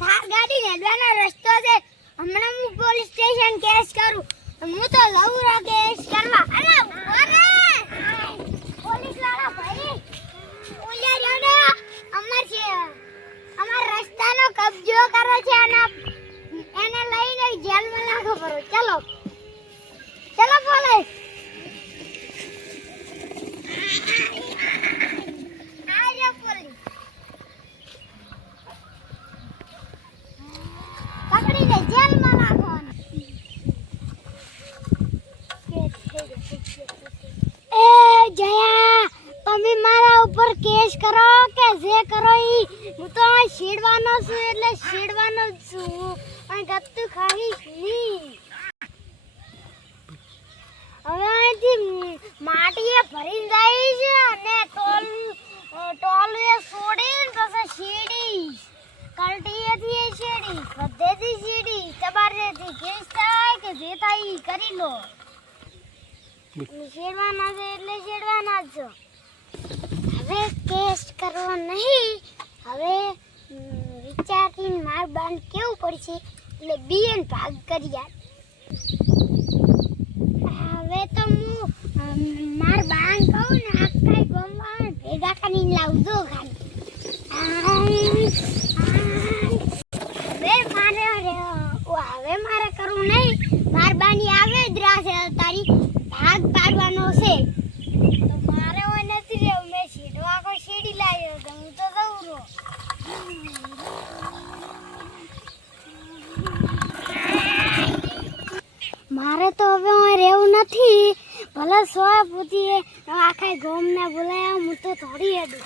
થાર ગાડી હેડવાનો રસ્તો છે. હમણાં હું પોલીસ સ્ટેશન કેસ કરું. હું તો લઉરા એ જયા, તમે મારા ઉપર કેસ કરો કે જે કરો ઈ? હું તો અહીં શીડવાનો છું, એટલે શીડવાનો છું. અને ગત્તુ ખાઈશ નહીં. હવે અહીંથી માટીએ ભરીને જાય છે અને ટોલ ટોલ એ છોડીને પછી શીડીશ કલટીએથી એ શેડીશ બધેથી શેડીશ તમારેથી કેસ થાય કે જે થાય કરી લો. શેડવાના એટલે શેડવાના હવે કેસ કરવો નહીં. હવે વિચારીને માર બાંધ કેવું પડશે? એટલે બીએન ભાગ કરી હવે તો હું માર બાન કહું ને, આખા ગમવા ભેગા કરીને લાવજો ખાલી આમ, આમ. હવે મારે રે- ઓ, હવે મારે કરવું નહીં માર બાની આવે જ રાશે તારી ભાગ પાડવાનો છે તો મારે હવે નથી રહેવું મેં સીધવા કોઈ સીડી લાવ્યો તો હું તો જઉં રહો મારે તો હવે હું રહેવું નથી. ભલે સો પૂછીએ આખા ગોમને બોલાયા હું તો થોડી હેડું.